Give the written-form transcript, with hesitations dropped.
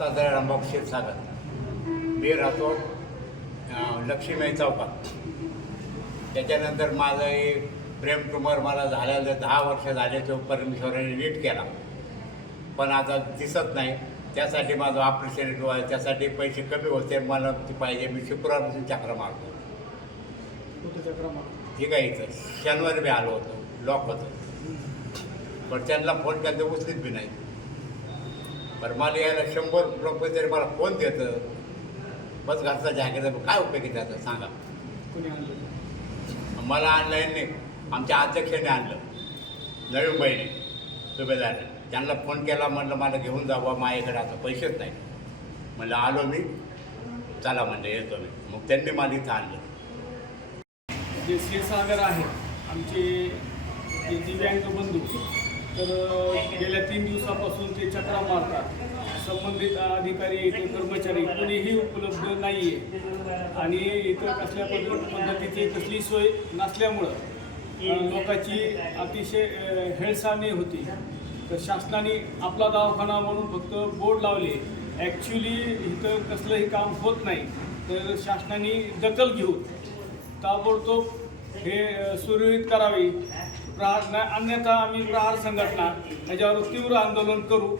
रामबाग क्षीरसागर मी राहतो लक्ष्मीबाई चौकात. त्याच्यानंतर माझं एक प्रेम ट्युमर मला झालेलं 10 वर्ष झाले, तो परमेश्वराने नीट केला, पण आता दिसत नाही. त्यासाठी माझं ऑपरेशन आहे, त्यासाठी पैसे कमी होते, मला ते पाहिजे. मी शुक्रवारपासून चक्र मारतो. ठीक आहे, इथं शनिवारी बी आलो होतो, लॉक होतं, पण त्यांना फोन केला तर उचलीत बी नाही. बरं मला यायला 100 रुपये तरी मला फोन देतं, बस घरचा जॅकेट काय उपयोगी त्याचा सांगा. कोणी आणलं? मला ऑनलाईन नाही, आमच्या अध्यक्षाने आणलं, नवीन बहिणी सुभेदाराने. त्यांना फोन केला, म्हणलं मला घेऊन जावं, माझ्याकडे आता पैसेच नाही. म्हणलं आलो मी, चला म्हणलं येतो मी. मग त्यांनी मला इथं आणलं. जे क्षीरसागर आहे आमचे जे दिव्यांग बंधू, तर गेल्या 3 दिवसापासून ते चक्रा मारतात. संबंधित अधिकारी इथे कर्मचारी कोणीही उपलब्ध नाही आहे आणि इथं कसल्या पद्धतीची कसली सोय नसल्यामुळं लोकांची अतिशय हेळसांड होती. तर शासनाने आपला दवाखाना म्हणून फक्त बोर्ड लावले. ॲक्च्युली इथं कसलंही काम होत नाही. तर शासनाने दखल घेऊन ताबडतोब हे सुरळीत करावे. अन्यथा आम्ही प्रहार संघटना ह्याच्यावर तीव्र आंदोलन करू.